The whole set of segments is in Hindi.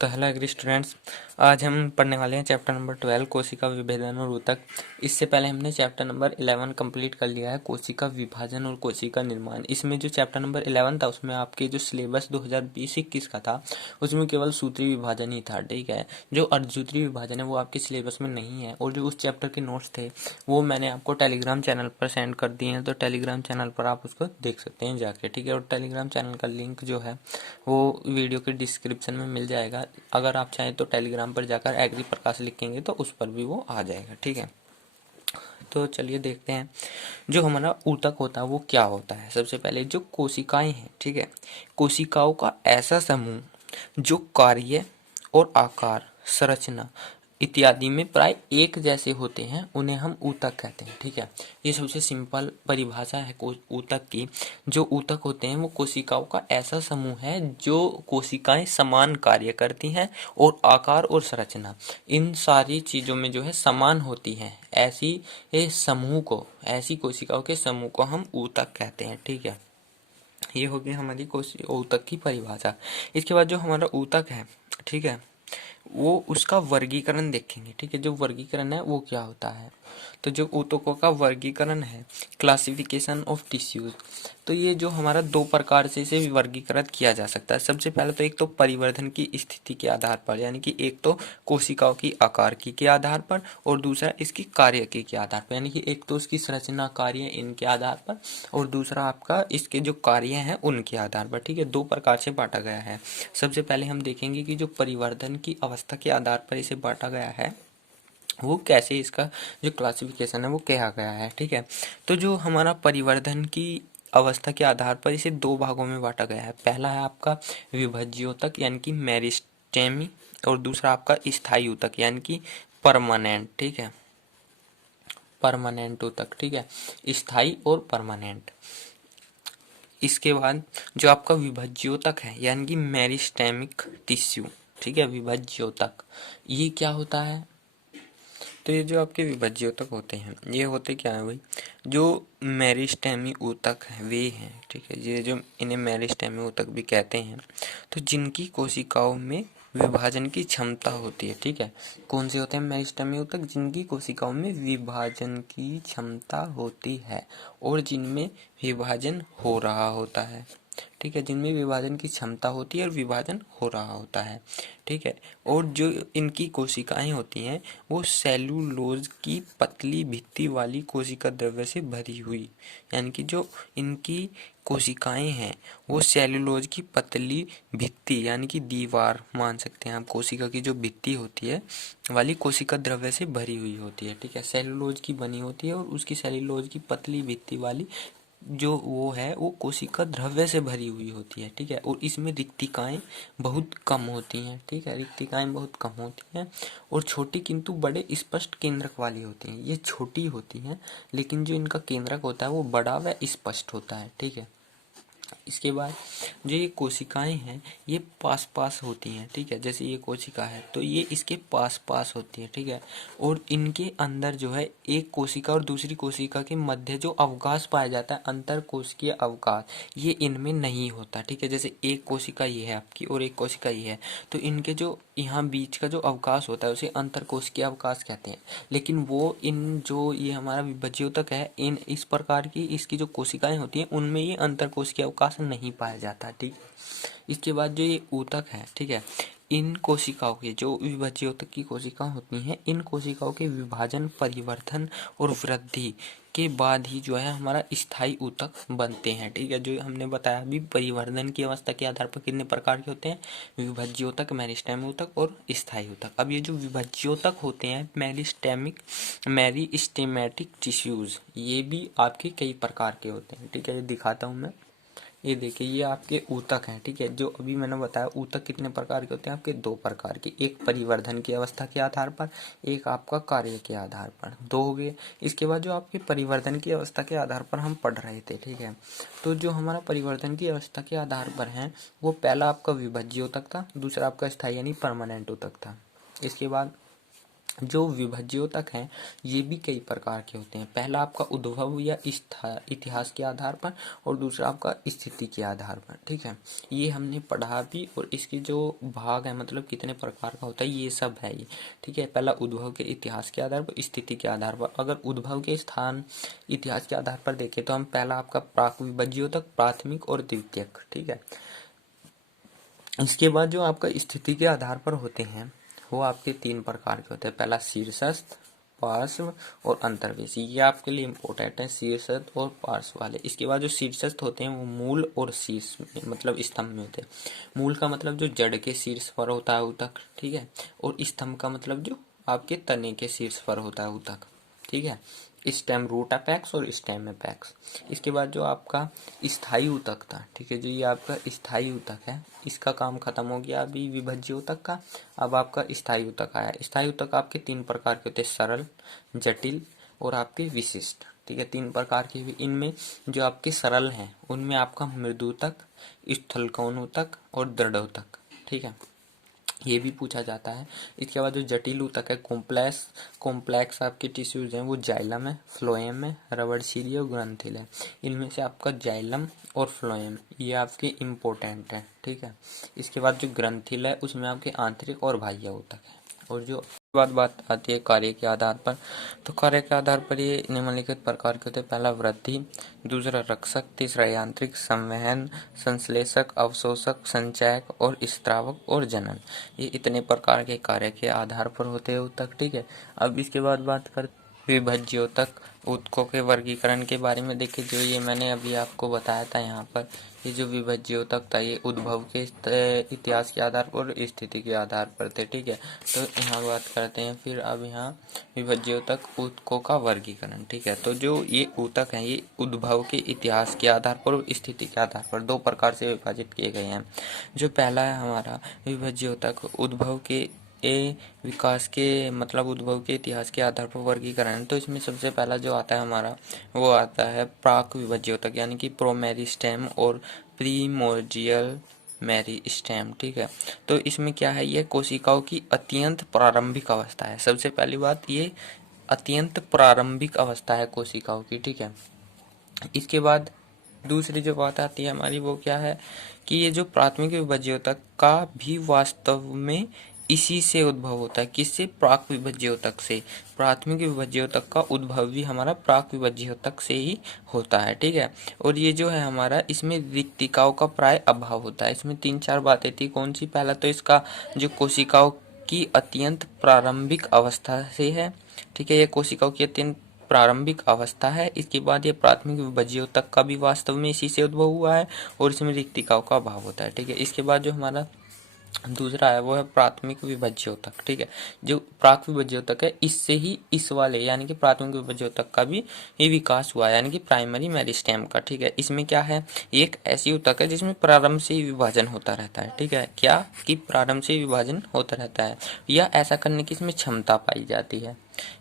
तो हेलो एग्री स्टूडेंट्स, आज हम पढ़ने वाले हैं चैप्टर नंबर 12 कोशिका विभेदन और ऊतक। इससे पहले हमने चैप्टर नंबर 11 कंप्लीट कर लिया है, कोशिका विभाजन और कोशिका निर्माण। इसमें जो चैप्टर नंबर 11 था उसमें आपके जो सिलेबस 2020-21 का था उसमें केवल सूत्री विभाजन ही था। ठीक है, जो अर्धसूत्री विभाजन है वो आपके सिलेबस में नहीं है, और जो उस चैप्टर के नोट्स थे वो मैंने आपको टेलीग्राम चैनल पर सेंड कर दिए हैं, तो टेलीग्राम चैनल पर आप उसको देख सकते हैं जाके। ठीक है, और टेलीग्राम चैनल का लिंक जो है वो वीडियो के डिस्क्रिप्शन में मिल जाएगा। अगर आप चाहें तो टेलीग्राम पर जाकर एग्री प्रकाश लिखेंगे तो उस पर भी वो आ जाएगा। ठीक है, तो चलिए देखते हैं जो हमारा ऊतक होता है वो क्या होता है। सबसे पहले जो कोशिकाएं हैं, ठीक है, कोशिकाओं का ऐसा समूह जो कार्य और आकार, संरचना इत्यादि में प्राय एक जैसे होते हैं उन्हें हम ऊतक कहते हैं। ठीक है, ये सबसे सिंपल परिभाषा है ऊतक की। जो ऊतक होते हैं वो कोशिकाओं का ऐसा समूह है जो कोशिकाएं समान कार्य करती हैं और आकार और संरचना इन सारी चीजों में जो है समान होती हैं, ऐसी समूह को, ऐसी कोशिकाओं के समूह को हम ऊतक कहते हैं। ठीक है, ये हो गई हमारी ऊतक की परिभाषा। इसके बाद जो हमारा ऊतक है, ठीक है, वो उसका वर्गीकरण देखेंगे। ठीक है, जो वर्गीकरण है वो क्या होता है, तो जो ऊतकों का वर्गीकरण है, क्लासिफिकेशन ऑफ टिश्यूज, तो ये जो हमारा दो प्रकार से इसे वर्गीकृत किया जा सकता है। सबसे पहले तो एक तो परिवर्धन की स्थिति के आधार पर, यानी कि एक तो कोशिकाओं की आकार की के आधार पर, और दूसरा इसकी कार्य के आधार पर, यानी कि एक तो उसकी संरचना कार्य इनके आधार पर, और दूसरा आपका इसके जो कार्य हैं उनके आधार पर। ठीक है, दो प्रकार से बांटा गया है। सबसे पहले हम देखेंगे कि जो परिवर्धन की अवस्था के आधार पर इसे बांटा गया है वो कैसे, इसका जो क्लासिफिकेशन है वो कहा गया है। ठीक है, तो जो हमारा परिवर्धन की अवस्था के आधार पर इसे दो भागों में बांटा गया है। पहला है आपका विभज्योतक यानी कि मेरिस्टेमी, और दूसरा आपका स्थायी ऊतक यानी कि परमानेंट। ठीक है, परमानेंट ऊतक। ठीक है, स्थायी और परमानेंट। इसके बाद जो आपका विभज्योतक है यानी कि मेरिस्टेमिक टिश्यू, ठीक है, विभज्योतक, ये क्या होता है, तो ये जो आपके विभज्योतक होते हैं ये होते क्या है भाई, जो मेरिस्टेमी ऊतक है वे हैं। ठीक है, ये जो इन्हें मेरिस्टेमी ऊतक भी कहते हैं, तो जिनकी कोशिकाओं में विभाजन की क्षमता होती है। ठीक है, कौन से होते हैं मेरिस्टेमी ऊतक, जिनकी कोशिकाओं में विभाजन की क्षमता होती है और जिनमें विभाजन हो रहा होता है। ठीक है, जिनमें विभाजन की क्षमता होती है और विभाजन हो रहा होता है। ठीक है, और जो इनकी कोशिकाएं होती हैं वो सेलुलोज की पतली भित्ति वाली कोशिका द्रव्य से भरी हुई, यानी कि जो इनकी कोशिकाएं हैं वो सेलुलोज की पतली भित्ति यानी कि दीवार मान सकते हैं आप, कोशिका की जो भित्ति होती है वाली कोशिका द्रव्य से भरी हुई होती है। ठीक है, सेलुलोज की बनी होती है और उसकी सेलुलोज की पतली भित्ति वाली जो वो है वो कोशिका द्रव्य से भरी हुई होती है। ठीक है, और इसमें रिक्तिकाएं बहुत कम होती हैं। ठीक है, रिक्तिकाएं बहुत कम होती हैं और छोटी किंतु बड़े स्पष्ट केंद्रक वाली होती हैं। ये छोटी होती हैं लेकिन जो इनका केंद्रक होता है वो बड़ा व स्पष्ट होता है। ठीक है, इसके बाद जो ये कोशिकाएं हैं ये पास पास होती हैं। ठीक है, जैसे ये कोशिका है तो ये इसके पास पास होती है। ठीक है, और इनके अंदर जो है एक कोशिका और दूसरी कोशिका के मध्य जो अवकाश पाया जाता है, अंतर कोशिकीय अवकाश, ये इनमें नहीं होता। ठीक है, जैसे एक कोशिका ये है आपकी और एक कोशिका ये है, तो इनके जो यहाँ बीच का जो अवकाश होता है उसे अंतर कोशिकीय अवकाश कहते हैं। लेकिन वो इन जो ये हमारा विभज्योतक है, इन इस प्रकार की इसकी जो कोशिकाएं होती हैं उनमें ये अंतर कोशिकीय अवकाश नहीं पाया जाता। ठीक, इसके बाद जो ये ऊतक है, ठीक है, इन कोशिकाओं के जो विभज्योतक की कोशिकाएं होती हैं, इन कोशिकाओं के विभाजन, परिवर्धन और वृद्धि के बाद ही जो है हमारा स्थायी ऊतक बनते हैं। ठीक है, जो हमने बताया अभी परिवर्धन की अवस्था के आधार पर कितने प्रकार के होते हैं, विभज्योतक, मेरिस्टेम ऊतक और स्थायी ऊतक। अब ये जो विभज्योतक होते हैं, मेरिस्टेमेटिक टिश्यूज, ये भी आपके कई प्रकार के होते हैं। ठीक है, ये दिखाता हूँ मैं, ये देखिए ये आपके ऊतक हैं। ठीक है, जो अभी मैंने बताया ऊतक कितने प्रकार के होते हैं आपके, दो प्रकार के, एक परिवर्धन की अवस्था के आधार पर, एक आपका कार्य के आधार पर, दो हो गए। इसके बाद जो आपके परिवर्धन की अवस्था के आधार पर हम पढ़ रहे थे, ठीक है, तो जो हमारा परिवर्धन की अवस्था के आधार पर है वो पहला आपका विभज्य ऊतक था, दूसरा आपका स्थायी यानी परमानेंट ऊतक था। इसके बाद जो विभज्योतक हैं ये भी कई प्रकार के होते हैं। पहला आपका उद्भव या इतिहास के आधार पर, और दूसरा आपका स्थिति के आधार पर। ठीक है, ये हमने पढ़ा भी, और इसके जो भाग है मतलब कितने प्रकार का होता है ये सब है ये। ठीक है, पहला उद्भव के इतिहास के आधार पर, स्थिति के आधार पर। अगर उद्भव के स्थान इतिहास के आधार पर देखें तो हम पहला आपका प्राक विभज्योतक, प्राथमिक और द्वितीयक। ठीक है, इसके बाद जो आपका स्थिति के आधार पर होते हैं वो आपके तीन प्रकार के होते हैं। पहला शीर्षस्थ, पार्श्व और अंतर्वेशी। ये आपके लिए इम्पोर्टेंट है, शीर्षस्थ और पार्श्व वाले। इसके बाद जो शीर्षस्थ होते हैं वो मूल और शीर्ष मतलब स्तंभ में होते हैं। मूल का मतलब जो जड़ के शीर्ष पर होता है ऊतक। ठीक है, और स्तंभ का मतलब जो आपके तने के शीर्ष पर होता है ऊतक। ठीक है, स्टेम रूट अपेक्स और स्टेम अपेक्स। इसके बाद जो आपका स्थायी ऊतक था, ठीक है, जो ये आपका स्थायी ऊतक है, इसका काम खत्म हो गया अभी विभज्य ऊतक का। अब आपका स्थायी ऊतक आया। स्थायी ऊतक आपके तीन प्रकार के होते हैं, सरल, जटिल और आपके विशिष्ट। ठीक है, तीन प्रकार के। इनमें जो आपके सरल हैं उनमें आपका मृदुतक, स्थलकोण ऊतक और दृढ़ ऊतक। ठीक है, ये भी पूछा जाता है। इसके बाद जो जटिल ऊतक है, कॉम्प्लेक्स आपके टिश्यूज हैं, वो जाइलम है, फ्लोएम है, रबड़शीली और ग्रंथिल है। इनमें से आपका जाइलम और फ्लोएम ये आपके इम्पोर्टेंट है। ठीक है, इसके बाद जो ग्रंथिल है उसमें आपके आंतरिक और बाह्य ऊतक है। और जो बात आती है कार्य के आधार पर, तो कार्य के आधार पर ये निम्नलिखित प्रकार के होते हैं। पहला वृद्धि, दूसरा रक्षक, तीसरा यांत्रिक, संवहन, संश्लेषक, अवशोषक, संचयक और स्त्रावक और जनन। ये इतने प्रकार के कार्य के आधार पर होते हैं ऊतक। ठीक है, अब इसके बाद बात कर विभज्योतक ऊतकों के वर्गीकरण के बारे में। देखिए, जो ये मैंने अभी आपको बताया था यहाँ पर, ये जो विभज्योतक था ये उद्भव के इतिहास के आधार पर और स्थिति के आधार पर थे। ठीक है, तो यहाँ बात करते हैं फिर अब यहाँ विभज्योतक ऊतकों का वर्गीकरण। ठीक है, तो जो ये ऊतक हैं ये उद्भव के इतिहास के आधार पर और स्थिति के आधार पर दो प्रकार से विभाजित किए गए हैं। जो पहला है हमारा विभज्योतक उद्भव के विकास के मतलब उद्भव के इतिहास के आधार पर वर्गीकरण। तो इसमें सबसे पहला जो आता है हमारा वो आता है प्राक विभज्योतक यानी कि प्रोमेरिस्टेम और प्रीमोर्डियल मेरिस्टेम। ठीक है, तो इसमें क्या है, ये कोशिकाओं की अत्यंत प्रारंभिक अवस्था है। सबसे पहली बात, ये अत्यंत प्रारंभिक अवस्था है कोशिकाओं की। ठीक है, इसके बाद दूसरी जो बात आती है हमारी वो क्या है कि ये जो प्राथमिक विभज्योतक का भी वास्तव में इसी से उद्भव होता है। किससे? प्राक विभज्योतक से। प्राथमिक विभज्योतक का उद्भव भी हमारा प्राक विभज्योतक से ही होता है। ठीक है, और ये जो है हमारा इसमें रिक्तिकाओं का प्राय अभाव होता है। इसमें तीन चार बातें थी। कौन सी? पहला तो इसका जो कोशिकाओं की अत्यंत प्रारंभिक अवस्था से है। ठीक है, ये कोशिकाओं की अत्यंत प्रारंभिक अवस्था है। इसके बाद ये प्राथमिक विभज्योतक का भी वास्तव में इसी से उद्भव हुआ है और इसमें रिक्तिकाओं का अभाव होता है। ठीक है, इसके बाद जो हमारा दूसरा है वो है प्राथमिक विभज्योतक। ठीक है, जो प्राक विभज्योतक है इससे ही इस वाले यानी कि प्राथमिक विभज्योतक का भी ये विकास हुआ है यानी कि प्राइमरी मेरिस्टेम का। ठीक है, इसमें क्या है, एक ऐसी ऊतक है जिसमें प्रारंभ से ही विभाजन होता रहता है। ठीक है, क्या कि प्रारंभ से ही विभाजन होता रहता है या ऐसा करने की इसमें क्षमता पाई जाती है।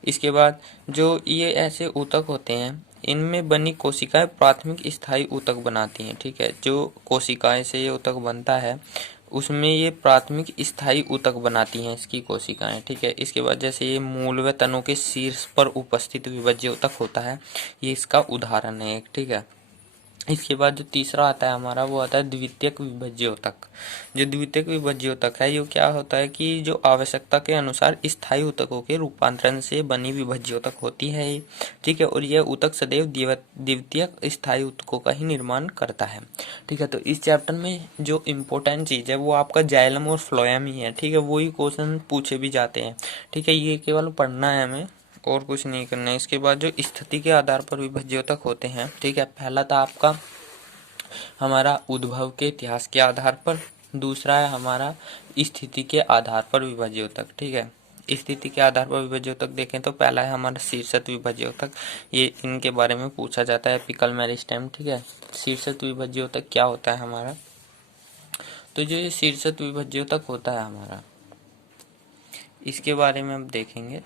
इसके बाद जो ये ऐसे ऊतक होते हैं इनमें बनी कोशिकाएं प्राथमिक स्थायी ऊतक बनाती हैं। ठीक है, जो कोशिकाएं से ये ऊतक बनता है उसमें ये प्राथमिक स्थायी ऊतक बनाती हैं इसकी कोशिकाएं। ठीक है, इसके बाद जैसे ये मूल व तनों के शीर्ष पर उपस्थित विभज्य ऊतक होता है, ये इसका उदाहरण है एक। ठीक है, इसके बाद जो तीसरा आता है हमारा वो आता है द्वितीयक विभज्योतक। जो द्वितीयक विभज्योतक है ये क्या होता है कि जो आवश्यकता के अनुसार स्थायी ऊतकों के रूपांतरण से बनी विभज्योतक होती है ये। ठीक है, और यह ऊतक सदैव द्वितीयक स्थायी ऊतकों का ही निर्माण करता है। ठीक है, तो इस चैप्टर में जो इम्पोर्टेंट चीज़ है वो आपका जाइलम और फ्लोएम ही है। ठीक है, वही क्वेश्चन पूछे भी जाते हैं। ठीक है, ये केवल पढ़ना है हमें और कुछ नहीं करना है। इसके बाद जो स्थिति के आधार पर विभज्योतक होते हैं, ठीक है, पहला था आपका हमारा उद्भव के इतिहास के आधार पर, दूसरा है हमारा स्थिति के आधार पर विभज्योतक। ठीक है, स्थिति के आधार पर विभज्योतक देखें तो पहला है हमारा शीर्षस्थ विभज्योतक। ये इनके बारे में पूछा जाता है, एपिकल मेरिस्टेम। ठीक है, शीर्षस्थ विभज्योतक क्या होता है हमारा, तो जो ये शीर्षस्थ विभज्योतक होता है हमारा इसके बारे में हम देखेंगे।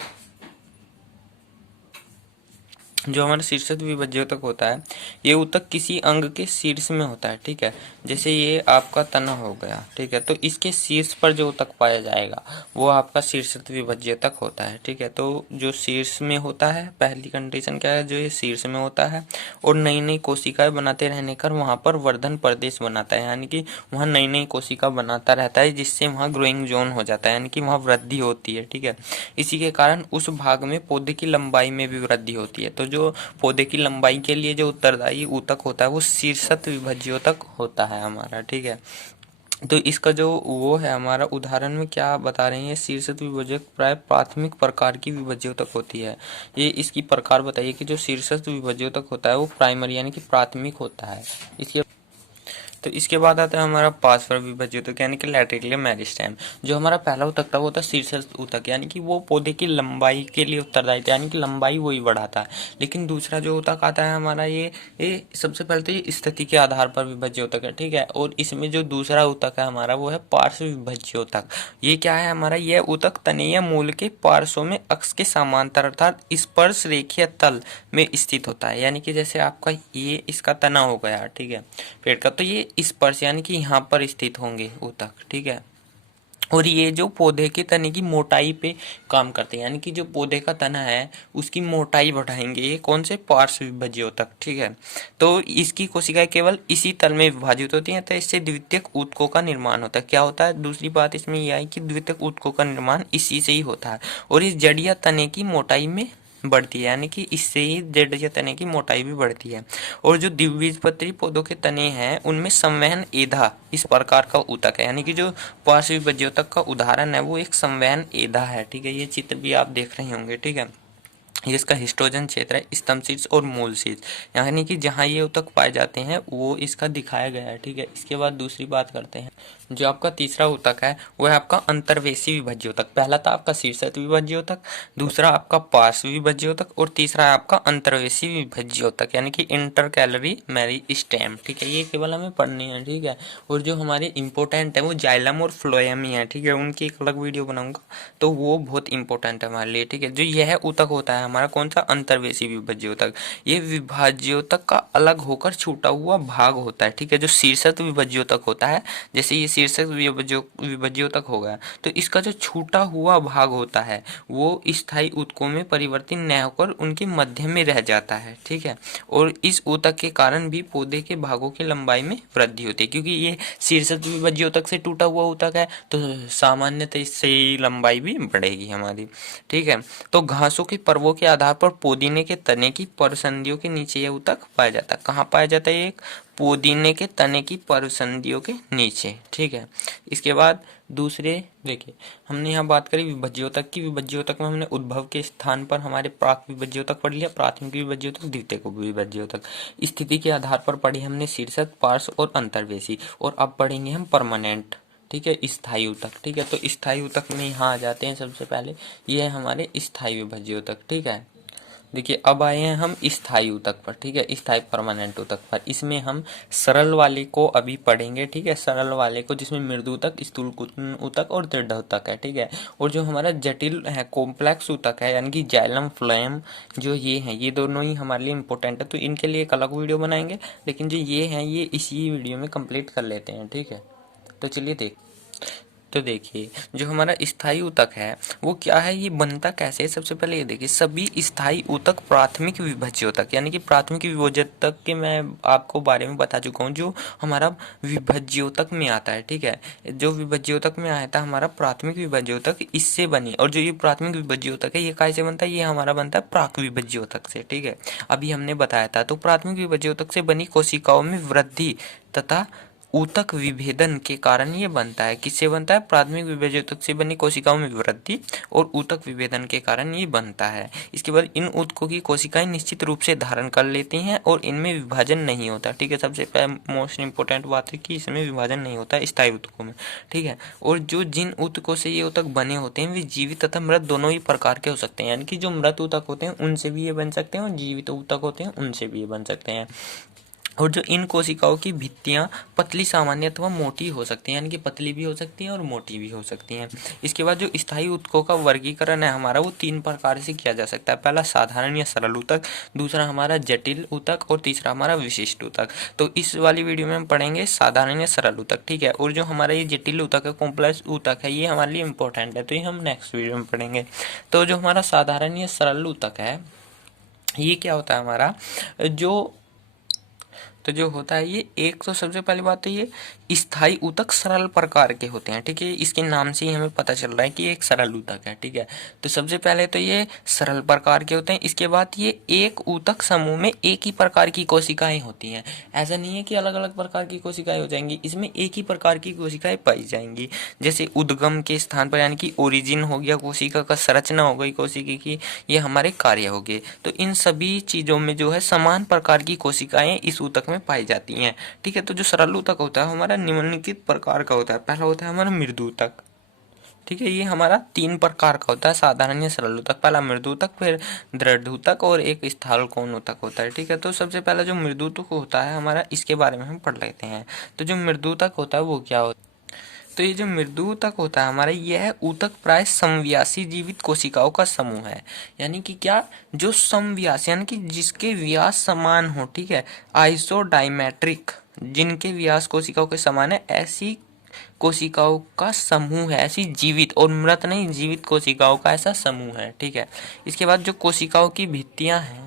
जो हमारा शीर्षस्थ विभज्य ऊतक होता है, ये ऊतक किसी अंग के शीर्ष में होता है, ठीक है। जैसे ये आपका तना हो गया, ठीक है, तो इसके शीर्ष पर जो ऊतक पाया जाएगा वो आपका शीर्षस्थ विभज्य ऊतक होता है, ठीक है। तो जो शीर्ष में होता है, पहली कंडीशन क्या है, जो ये शीर्ष में होता है और नई नई कोशिकाएं बनाते रहने कर वहाँ पर वर्धन प्रदेश बनाता है, यानी कि वहाँ नई नई कोशिका बनाता रहता है, जिससे वहाँ ग्रोइंग जोन हो जाता है, यानी कि वहाँ वृद्धि होती है, ठीक है। इसी के कारण उस भाग में पौधे की लंबाई में भी वृद्धि होती है। तो जो पौधे की लंबाई के लिए जो उत्तरदायी ऊतक होता है वो शीर्षस्थ विभज्योतक होता है हमारा, ठीक है। तो इसका जो वो है हमारा उदाहरण में क्या बता रहे हैं, शीर्षस्थ विभज्यक प्राय प्राथमिक प्रकार की विभज्योतक होती है। ये इसकी प्रकार बताइए कि जो शीर्षस्थ विभज्योतक होता है वो प्राइमरी यानी कि प्राथमिक होता है। इसके तो इसके बाद आता है हमारा पार्श्व विभज्य ऊतक यानी कि लैटेरल मेरिस्टेम। जो हमारा पहला ऊतक था वो था शीर्षस्थ ऊतक, यानी कि वो पौधे की लंबाई के लिए उत्तरदायी था, यानी कि लंबाई वही बढ़ाता है। लेकिन दूसरा जो ऊतक आता है हमारा ये सबसे पहले तो ये स्थिति के आधार पर विभज्य ऊतक है, ठीक है। और इसमें जो दूसरा ऊतक है हमारा वो है पार्श्व विभज्य ऊतक। ये क्या है हमारा, यह ऊतक तने या मूल के पार्श्वों में अक्ष के समांतर अर्थात स्पर्श रेखीय तल में स्थित होता है। यानी कि जैसे आपका ये इसका तना हो गया, ठीक है, पेड़ का, तो ये स्पर्श यानी कि यहाँ पर स्थित होंगे ऊतक, ठीक है। और ये जो पौधे के तने की मोटाई पे काम करते हैं, यानी कि जो पौधे का तना है उसकी मोटाई बढ़ाएंगे, ये कौन से पार्श्व विभज्य ऊतक, ठीक है। तो इसकी कोशिकाएं केवल इसी तल में विभाजित होती हैं, तो इससे द्वितीयक ऊतकों का निर्माण होता है। क्या होता है, दूसरी बात इसमें यह है कि द्वितीयक ऊतकों का निर्माण इसी से ही होता है और इस जड़िया तने की मोटाई में बढ़ती है, यानी कि इससे ही जड़िया तने की मोटाई भी बढ़ती है। और जो द्विबीजपत्री पौधों के तने हैं उनमें संवहन एधा इस प्रकार का ऊतक है, यानी कि जो पार्श्व विभज्य ऊतक का उदाहरण है वो एक संवहन एधा है, ठीक है। ये चित्र भी आप देख रहे होंगे, ठीक है। ये इसका हिस्टोजन क्षेत्र है, स्तंभ शीर्ष और मूल शीर्ष, यानी कि जहाँ ये ऊतक पाए जाते हैं वो इसका दिखाया गया है, ठीक है। इसके बाद दूसरी बात करते हैं, जो आपका तीसरा ऊतक है वो है आपका अंतर्वेशी विभज्य ऊतक। पहला था आपका शीर्षस्थ विभज्य ऊतक, दूसरा आपका पार्श्व विभज्य ऊतक और तीसरा है आपका अंतर्वेशी विभज्य ऊतक, यानी कि इंटरकैलरी मेरिस्टेम, ठीक है। ये केवल हमें पढ़नी है, ठीक है। और जो हमारे इंपॉर्टेंट है वो जाइलम और फ्लोएम ही है, ठीक है। उनकी एक अलग वीडियो बनाऊंगा, तो वो बहुत इंपॉर्टेंट है हमारे लिए, ठीक है। जो यह ऊतक होता है हमारा कौन सा, अंतर्वेशी विभज्य ऊतक, ये विभाज्य ऊतक का अलग होकर छूटा हुआ भाग होता है, ठीक है। जो शीर्षस्थ विभज्य ऊतक होता है, जैसे ये शीर्षस्थ विभज्य ऊतक हो गया, तो इसका जो छूटा हुआ भाग होता है वो स्थायी ऊतकों में परिवर्तित न होकर उनके मध्य में रह जाता है, ठीक है। और इस ऊतक के कारण भी पौधे के भागों की लंबाई में वृद्धि होती है, क्योंकि ये शीर्षस्थ विभज्य ऊतक से टूटा हुआ ऊतक है तो सामान्यतः इससे लंबाई भी बढ़ेगी हमारी, ठीक है। तो घासों के पर्वों के आधार पर पुदीने के तने की परसंधियों के नीचे यह ऊतक पाया जाता है। कहाँ पाया जाता है, एक पुदीने के तने की परसंधियों के नीचे, ठीक है। इसके बाद दूसरे देखिए, हमने यहाँ बात करी विभज्योतक की। विभज्योतक में हमने उद्भव के स्थान पर हमारे प्राक विभज्योतक पढ़ लिया, प्राथमिक विभज्योतक, द्वितीयक विभज्योतक। स्थिति के आधार पर पढ़ी हमने शीर्षक, पार्श्व और अंतर्वेशी। और अब पढ़ेंगे हम परमानेंट, ठीक है, स्थायी ऊतक, ठीक है। तो स्थायी ऊतक में यहाँ आ जाते हैं, सबसे पहले ये है हमारे स्थायी विभज्योतक, ठीक है। देखिए अब आए हैं हम स्थायी ऊतक पर, ठीक है, स्थायी परमानेंट ऊतक पर। इसमें हम सरल वाले को अभी पढ़ेंगे, ठीक है, सरल वाले को, जिसमें मृदु ऊतक, स्थूल ऊतक और दृढ़ ऊतक है, ठीक है। और जो हमारा जटिल है, कॉम्प्लेक्स ऊतक है, यानी कि जाइलम फ्लोएम, जो ये हैं, ये दोनों ही हमारे लिए इंपॉर्टेंट है, तो इनके लिए एक अलग वीडियो बनाएंगे, लेकिन जो ये हैं ये इसी वीडियो में कंप्लीट कर लेते हैं, ठीक है। तो चलिए देख, तो देखिए जो हमारा स्थायी ऊतक है वो क्या है, ये बनता कैसे है। सबसे पहले ये देखिए, सभी स्थायी ऊतक प्राथमिक विभज्य ऊतक, यानी कि प्राथमिक विभज्य ऊतक के मैं आपको बारे में बता चुका हूँ, जो हमारा विभज्य ऊतक में आता है, ठीक है। जो विभज्य ऊतक में आया था हमारा प्राथमिक विभज्य ऊतक, इससे बनी। और जो ये प्राथमिक विभज्य ऊतक है ये कैसे बनता है, ये हमारा बनता है प्राक विभज्य ऊतक से, ठीक है, अभी हमने बताया था। तो प्राथमिक विभज्य ऊतक से बनी कोशिकाओं में वृद्धि तथा ऊतक विभेदन के कारण ये बनता है। किससे बनता है, प्राथमिक विभज्य ऊतक से बनी कोशिकाओं में वृद्धि और ऊतक विभेदन के कारण ये बनता है। इसके बाद इन ऊतकों की कोशिकाएं निश्चित रूप से धारण कर लेती हैं और इनमें विभाजन नहीं होता, ठीक है। सबसे मोस्ट इंपोर्टेंट बात है कि इसमें विभाजन नहीं होता स्थायी ऊतकों में, ठीक है। और जो जिन ऊतकों से ये ऊतक बने होते हैं वे जीवित तथा मृत दोनों ही प्रकार के हो सकते हैं, यानी कि जो मृत ऊतक होते हैं उनसे भी ये बन सकते हैं और जीवित ऊतक होते हैं उनसे भी ये बन सकते हैं। और जो इन कोशिकाओं की भित्तियां पतली सामान्य अथवा मोटी हो सकती हैं, यानी कि पतली भी हो सकती हैं और मोटी भी हो सकती हैं। इसके बाद जो स्थायी ऊतकों का वर्गीकरण है हमारा, वो 3 प्रकार से किया जा सकता है। पहला साधारण या सरल ऊतक, दूसरा हमारा जटिल ऊतक और तीसरा हमारा विशिष्ट ऊतक। तो इस वाली वीडियो में हम पढ़ेंगे साधारण या सरल ऊतक, ठीक है। और जो हमारा ये जटिल ऊतक है, कॉम्प्लेक्स ऊतक है, ये हमारे लिए इंपॉर्टेंट है, तो ये हम नेक्स्ट वीडियो में पढ़ेंगे। तो जो हमारा साधारण या सरल ऊतक है, ये क्या होता है हमारा, जो होता है ये एक, तो सबसे पहली बात तो ये स्थायी ऊतक सरल प्रकार के होते हैं, ठीक है। इसके नाम से ही हमें पता चल रहा है कि एक सरल ऊतक है, ठीक है। तो सबसे पहले तो ये सरल प्रकार के होते हैं। इसके बाद ये एक ऊतक समूह में एक ही प्रकार की कोशिकाएं होती हैं। ऐसा नहीं है कि अलग अलग प्रकार की कोशिकाएं हो जाएंगी, इसमें एक ही प्रकार की कोशिकाएं पाई जाएंगी। जैसे उद्गम के स्थान पर, यानी कि ओरिजिन हो गया कोशिका का, संरचना हो गई कोशिका की, ये हमारे कार्य हो गए। तो इन सभी चीजों में जो है समान प्रकार की कोशिकाएं इस ऊतक में पाई जाती हैं, ठीक है। तो जो सरल ऊतक होता है हमारा निम्नलिखित प्रकार का होता है। पहला होता है हमारा मृदु ऊतक, ठीक है। ये हमारा 3 प्रकार का होता है, साधारण या सरल ऊतक। पहला मृदु ऊतक, फिर दृढ़ ऊतक और एक स्थल कोण ऊतक होता है, ठीक है। तो सबसे पहला जो मृदु ऊतक होता है हमारा, इसके बारे में हम पढ़ लेते हैं। तो जो मृदु ऊतक होता है वो क्या होता है, तो ये जो मृदु ऊतक होता है हमारा, यह ऊतक प्राय समव्यासी जीवित कोशिकाओं का समूह है। यानी कि क्या, जो समव्यासी यानी कि जिसके व्यास समान हो, ठीक है, आइसोडाइमेट्रिक, जिनके व्यास कोशिकाओं के समान है, ऐसी कोशिकाओं का समूह है। ऐसी जीवित और मृत नहीं, जीवित कोशिकाओं का ऐसा समूह है, ठीक है। इसके बाद जो कोशिकाओं की भित्तियां हैं,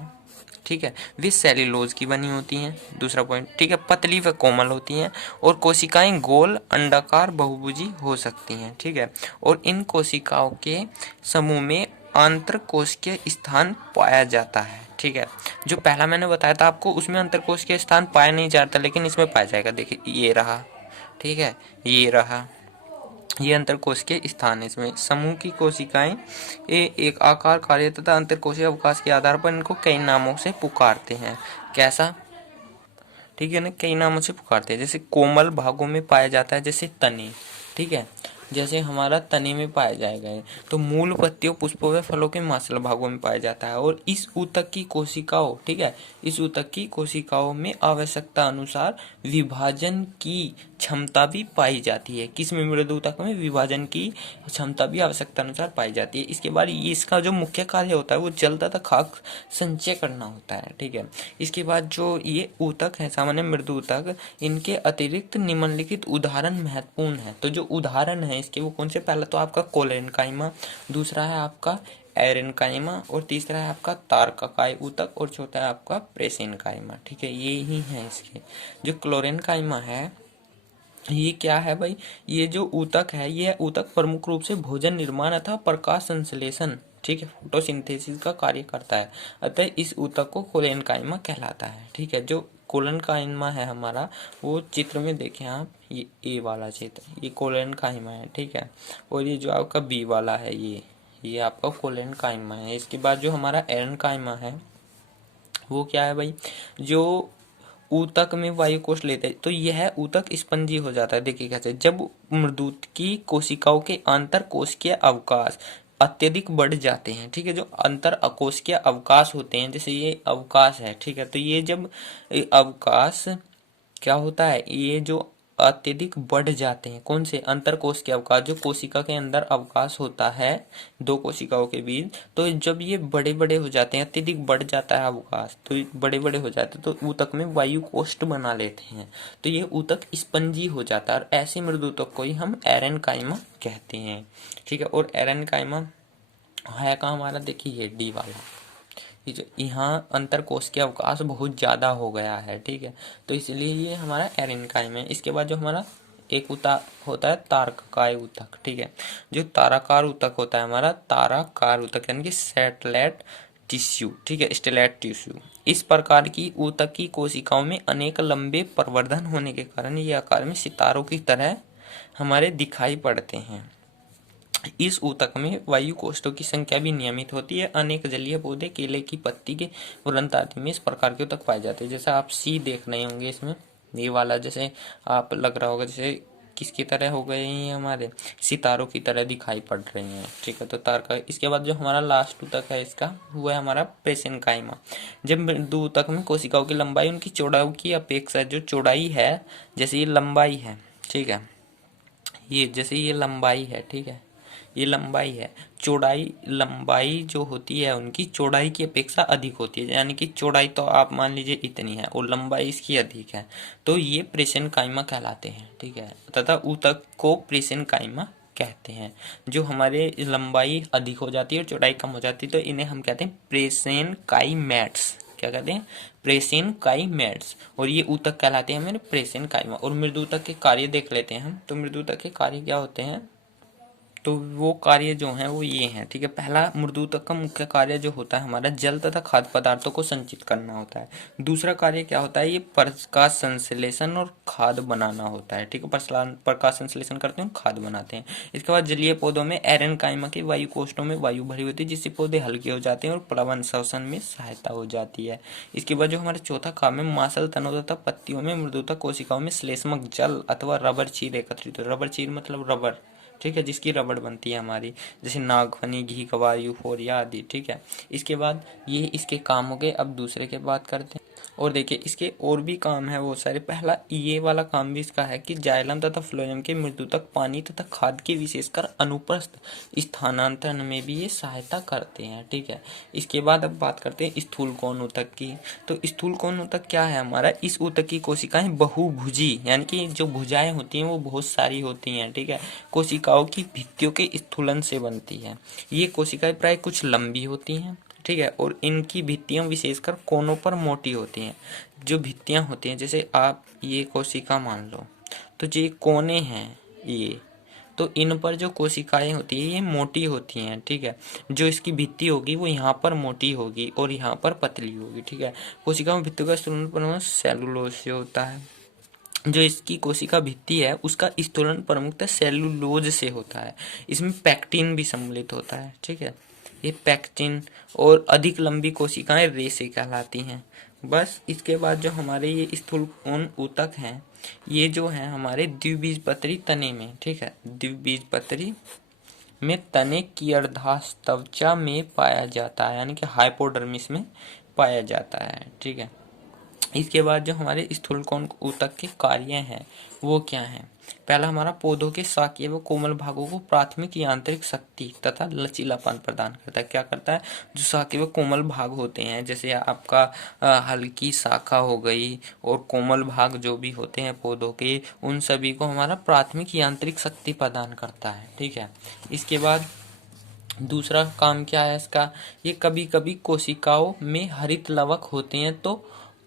ठीक है, वे सेल्यूलोज की बनी होती हैं, दूसरा पॉइंट, ठीक है, पतली व कोमल होती हैं। और कोशिकाएं गोल, अंडाकार, बहुभुजी हो सकती हैं, ठीक है। और इन कोशिकाओं के समूह में अंतरकोशिकीय स्थान पाया जाता है, ठीक है। जो पहला मैंने बताया था आपको, उसमें अंतरकोशिकीय स्थान पाया नहीं जाता, लेकिन इसमें पाया जाएगा। देखिए ये रहा, ठीक है, ये रहा, ये अंतरकोशिकीय स्थान है। इसमें समूह की कोशिकाएं एक आकार, कार्य तथा अंतरकोशीय अवकाश के आधार पर इनको कई नामों से पुकारते हैं। कैसा, ठीक है ना, कई नामों से पुकारते हैं। जैसे कोमल भागों में पाया जाता है, जैसे तने, ठीक है, जैसे हमारा तने में पाया जाएगा। तो मूल, पत्तियों, पुष्पों व फलों के मांसल भागों में पाया जाता है। और इस ऊतक की कोशिकाओं, ठीक है, इस ऊतक की कोशिकाओं में आवश्यकता अनुसार विभाजन की क्षमता भी पाई जाती है। किसमें, मृदु ऊतक में विभाजन की क्षमता भी आवश्यकता अनुसार पाई जाती है। इसके बाद इसका जो मुख्य कार्य होता है वो जल तथा खाक संचय करना होता है, ठीक है। इसके बाद जो ये ऊतक है सामान्य मृदु ऊतक, इनके अतिरिक्त निम्नलिखित उदाहरण महत्वपूर्ण है। तो जो उदाहरण है इसके वो कौन से, पहला तो आपका कोलेनकाइमा, दूसरा है आपका एरेनकाइमा और तीसरा है आपका तारकाकाय ऊतक और चौथा है आपका प्रेसेनकाइमा, ठीक है। ये ही है इसके। जो क्लोरेनकाइमा है, ये क्या है भाई, ये जो ऊतक है, ये ऊतक प्रमुख रूप से भोजन निर्माण अथवा प्रकाश संश्लेषण, ठीक है, फोटोसिंथेसिस का कार्य करता है। अतः इस ऊतक को कोलेनकाइमा कहलाता है, ठीक है। जो कोलेनकाइमा है हमारा, वो चित्र में देखें आप, ये ए वाला चित्र, ये कोलेनकाइमा है, ठीक है। और ये जो आपका बी वाला है, ये आपका कोलेनकाइमा है। इसके बाद जो हमारा एरेनकाइमा है, वो क्या है भाई, जो ऊतक में वायु कोश लेते हैं, तो यह ऊतक स्पंजी हो जाता है। देखिए कैसे, जब मृदुत की कोशिकाओं के अंतर कोशिकीय अवकाश अत्यधिक बढ़ जाते हैं, ठीक है, जो अंतर कोशिकीय अवकाश होते हैं, जैसे ये अवकाश है, ठीक है, तो ये जब अवकाश क्या होता है, ये जो अत्यधिक बढ़ जाते हैं, कौन से, अंतर कोश के अवकाश, जो कोशिका के अंदर अवकाश होता है दो कोशिकाओं के बीच, तो जब ये बड़े बड़े हो जाते हैं, अत्यधिक बढ़ जाता है अवकाश, तो बड़े बड़े हो जाते हैं, तो ऊतक में वायु कोष्ठ बना लेते हैं, तो ये ऊतक स्पंजी हो जाता है। और ऐसे मृदुतक को ही हम एरेनकाइमा कहते हैं, ठीक है। और एरेनकाइमा है का हमारा, देखिए ये डी वाला, यहाँ अंतर कोश के अवकाश बहुत ज़्यादा हो गया है, ठीक है, तो इसलिए ये हमारा एरेनकाइम है। इसके बाद जो हमारा एक ऊतक होता है तारकाकार ऊतक, ठीक है। जो ताराकार ऊतक होता है हमारा, ताराकार ऊतक यानी कि सैटेलाइट टिश्यू, ठीक है, स्टेलाइट टिश्यू। इस प्रकार की ऊतक की कोशिकाओं में अनेक लंबे प्रवर्धन होने के कारण ये आकार में सितारों की तरह हमारे दिखाई पड़ते हैं। इस ऊतक में वायु कोष्ठों की संख्या भी नियमित होती है। अनेक जलीय पौधे, केले की पत्ती के वृंत आदि में इस प्रकार के ऊतक पाए जाते हैं। जैसे आप सी देख रहे होंगे इसमें, ये वाला जैसे आप लग रहा होगा जैसे किसकी तरह हो गए हैं, ये हमारे सितारों की तरह दिखाई पड़ रहे हैं, ठीक है। तो तारका। इसके बाद जो हमारा लास्ट ऊतक है इसका, वो है हमारा प्रेसेनकाइमा। जब मृदु ऊतक में कोशिकाओं की लंबाई उनकी चौड़ाई की अपेक्षा, जो चौड़ाई है, जैसे ये लंबाई है, ठीक है, ये जैसे ये लंबाई है, ठीक है, ये लंबाई है, चौड़ाई, लंबाई जो होती है उनकी चौड़ाई की अपेक्षा अधिक होती है, यानी कि चौड़ाई तो आप मान लीजिए इतनी है और लंबाई इसकी अधिक है, तो ये प्रेसेनकाइमा कहलाते हैं, ठीक है। तथा ऊतक को प्रेसेनकाइमा कहते हैं। जो हमारे लंबाई अधिक हो जाती है और चौड़ाई कम हो जाती है, तो इन्हें हम कहते हैं प्रेसेनकाइमेट्स। क्या कहते हैं? प्रेसेनकाइमेट्स। और ये ऊतक कहलाते हैं हमारे प्रेसेनकाइमा। और मृदुतक के कार्य देख लेते हैं हम। तो मृदुतक के कार्य क्या होते हैं? तो वो कार्य जो हैं वो ये हैं, ठीक है। पहला, मृदुतक का मुख्य कार्य जो होता है हमारा, जल तथा खाद्य पदार्थों को संचित करना होता है। दूसरा कार्य क्या होता है? ये प्रकाश संश्लेषण और खाद बनाना होता है, ठीक है। प्रकाश संश्लेषण करते हैं, खाद बनाते हैं। इसके बाद जलीय पौधों में एरेनकाइमा के वायु कोष्ठों में वायु भरी होती है, जिससे पौधे हल्के हो जाते हैं और प्लवन श्वसन में सहायता हो जाती है। इसके बाद जो हमारे चौथा काम है, मांसल तनों तथा पत्तियों में मृदुतक कोशिकाओं में श्लेष्मक जल अथवा रबर चीर एकत्रित हो। रबर चीर मतलब रबर, ठीक है, जिसकी रबड़ बनती है हमारी, जैसे नागफनी, घी कवार, यूफोरिया आदि, ठीक है। इसके बाद ये इसके काम हो गए। अब दूसरे के बात करते हैं। और देखिए इसके और भी काम है वो सारे। पहला ये वाला काम भी इसका है कि जाइलम तथा फ्लोएम के मृदुतक पानी तथा खाद के विशेषकर अनुप्रस्थ स्थानांतरण में भी ये सहायता करते हैं, ठीक है। इसके बाद अब बात करते हैं स्थूल कोण ऊतक की। तो स्थूल कोण ऊतक क्या है हमारा? इस ऊतक की कोशिकाएं बहुभुजी, यानी कि जो भुजाएं होती हैं वो बहुत सारी होती हैं, ठीक है, कोशिकाओं की भित्तियों के स्थूलन से बनती है। ये कोशिकाएं प्राय कुछ लंबी होती हैं, ठीक है, और इनकी भित्तियां विशेषकर कोनों पर मोटी होती हैं। जो भित्तियां होती हैं, जैसे आप ये कोशिका मान लो, तो जो ये कोने हैं ये, तो इन पर जो कोशिकाएं होती है ये मोटी होती हैं, ठीक है। जो इसकी भित्ति होगी वो यहाँ पर मोटी होगी और यहाँ पर पतली होगी, ठीक है। कोशिका में भित्तियों का स्थूलन सेलुलोज से होता है। जो इसकी कोशिका भित्ति है उसका स्थूलन प्रमुखतः सेलुलोज से होता है। इसमें पैक्टिन भी सम्मिलित होता है, ठीक है, ये पैक्टिन। और अधिक लंबी कोशिकाएं रेसे कहलाती हैं। बस इसके बाद जो हमारे ये स्थूल कोण ऊतक हैं, ये जो है हमारे द्विबीजपत्री तने में, ठीक है, द्विबीजपत्री में तने की अर्धास्तवचा में पाया जाता है, यानी कि हाइपोडर्मिस में पाया जाता है, ठीक है। इसके बाद जो हमारे स्थूल कोण ऊतक के कार्य हैं वो क्या हैं? पहला हमारा पौधों के शाकीय व कोमल भागों को प्राथमिक यांत्रिक शक्ति तथा लचीलापन प्रदान करता है। क्या करता है? जो शाकीय व कोमल भाग होते हैं, जैसे आपका हल्की शाखा हो गई और कोमल भाग जो भी होते हैं पौधों के, उन सभी को हमारा प्राथमिक यांत्रिक शक्ति प्रदान करता है, ठीक है। इसके बाद दूसरा काम क्या है इसका? ये कभी कभी कोशिकाओं में हरित लवक होते हैं, तो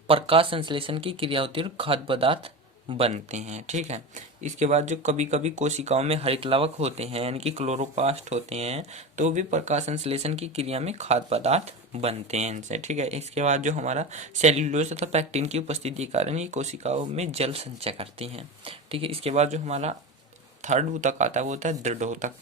प्रकाश संश्लेषण की क्रिया होती है और खाद्य पदार्थ बनते हैं, ठीक है। इसके बाद जो कभी कभी कोशिकाओं में हरित लवक होते हैं, यानी कि क्लोरोप्लास्ट होते हैं, तो भी प्रकाश संश्लेषण की क्रिया में खाद्य पदार्थ बनते हैं इनसे, ठीक है। इसके बाद जो हमारा सेल्यूलोज तथा पैक्टिन की उपस्थिति के कारण ये कोशिकाओं में जल संचय करती हैं, ठीक है। इसके बाद जो हमारा थर्ड ऊतक आता है वो होता है दृढ़ोतक।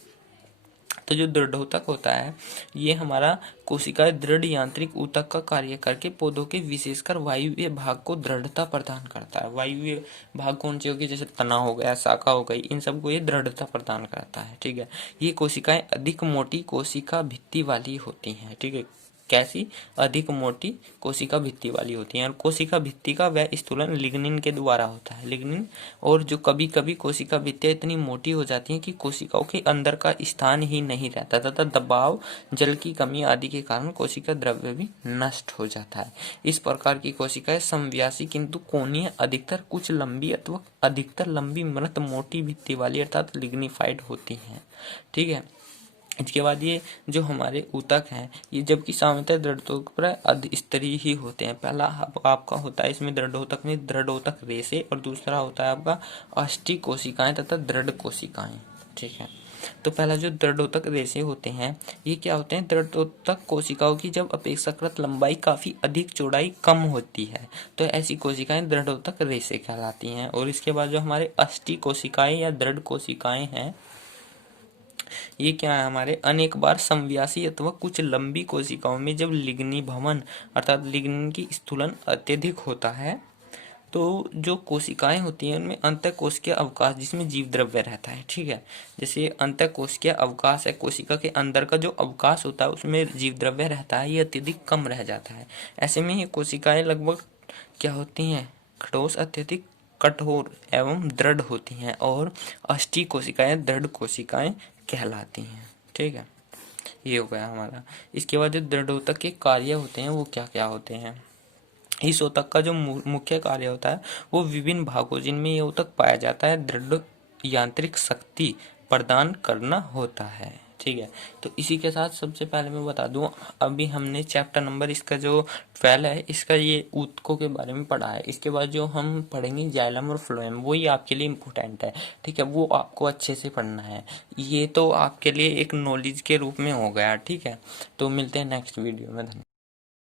तो जो दृढ़ोतक होता है ये हमारा कोशिकाएं दृढ़ यांत्रिक ऊतक का कार्य करके पौधों के विशेषकर वायुव्य भाग को दृढ़ता प्रदान करता है। वायुव्य भाग कौन सी होगी? जैसे तना हो गया, शाखा हो गई, इन सबको ये दृढ़ता प्रदान करता है, ठीक है। ये कोशिकाएं अधिक मोटी कोशिका भित्ति वाली होती हैं, ठीक है। कैसी? अधिक मोटी कोशिका भित्ति वाली होती हैं। और कोशिका भित्ति का वह स्थूलन लिग्निन के द्वारा होता है, लिग्निन। और जो कभी कभी कोशिका भित्तियां इतनी मोटी हो जाती हैं कि कोशिकाओं के अंदर का स्थान ही नहीं रहता तथा दबाव, जल की कमी आदि के कारण कोशिका द्रव्य भी नष्ट हो जाता है। इस प्रकार की कोशिकाएं समव्यासी किंतु कोणीय, अधिकतर कुछ लंबी अथवा अधिकतर लंबी मृत मोटी भित्ति वाली अर्थात लिग्निफाइड होती हैं, ठीक है। इसके बाद ये जो हमारे ऊतक हैं ये जबकि सामान्यतः दृढ़ोतक पर अधिस्तरीय ही होते हैं। पहला आपका होता है इसमें दृढ़ोतक में दृढ़ोतक रेशे, और दूसरा होता है आपका अष्टी कोशिकाएं तथा दृढ़ कोशिकाएं, ठीक है। तो पहला जो दृढ़ोतक रेशे होते हैं ये क्या होते हैं? दृढ़ोतक कोशिकाओं की जब अपेक्षाकृत लंबाई काफी अधिक, चौड़ाई कम होती है, तो ऐसी कोशिकाएं दृढ़ोतक रेशे कहलाती हैं। और इसके बाद जो हमारे अष्टी कोशिकाएं या दृढ़ कोशिकाएं हैं ये क्या है? हमारे अनेक बार समव्यासी अथवा कुछ लंबी कोशिकाओं में जब लिग्नि भवन अर्थात लिग्निन की स्थूलन अत्यधिक होता है तो जो कोशिकाएं होती हैं उनमें अंतःकोशिकीय अवकाश जिसमें जीव द्रव्य रहता है, ठीक है। जैसे अंतःकोशिकीय अवकाश है, कोशिका के अंदर का जो अवकाश होता है उसमें जीव द्रव्य रहता है, ये अत्यधिक कम रह जाता है। ऐसे में ये कोशिकाएं लगभग क्या होती हैं, ठोस, अत्यधिक कठोर एवं दृढ़ होती हैं और अष्टी कोशिकाएं दृढ़ कोशिकाएं कहलाती हैं, ठीक है। ये हो गया हमारा। इसके बाद जो दृढ़ोतक के कार्य होते हैं वो क्या क्या होते हैं। इस ऊतक का जो मुख्य कार्य होता है वो विभिन्न भागों जिनमें ये ऊतक पाया जाता है दृढ़ यांत्रिक शक्ति प्रदान करना होता है, ठीक है। तो इसी के साथ सबसे पहले मैं बता दूं, अभी हमने चैप्टर नंबर इसका जो 12 है इसका ये ऊतकों के बारे में पढ़ा है। इसके बाद जो हम पढ़ेंगे जाइलम और फ्लोएम, वो ये आपके लिए इम्पोर्टेंट है, ठीक है, वो आपको अच्छे से पढ़ना है। ये तो आपके लिए एक नॉलेज के रूप में हो गया, ठीक है। तो मिलते हैं नेक्स्ट वीडियो में। धन्यवाद।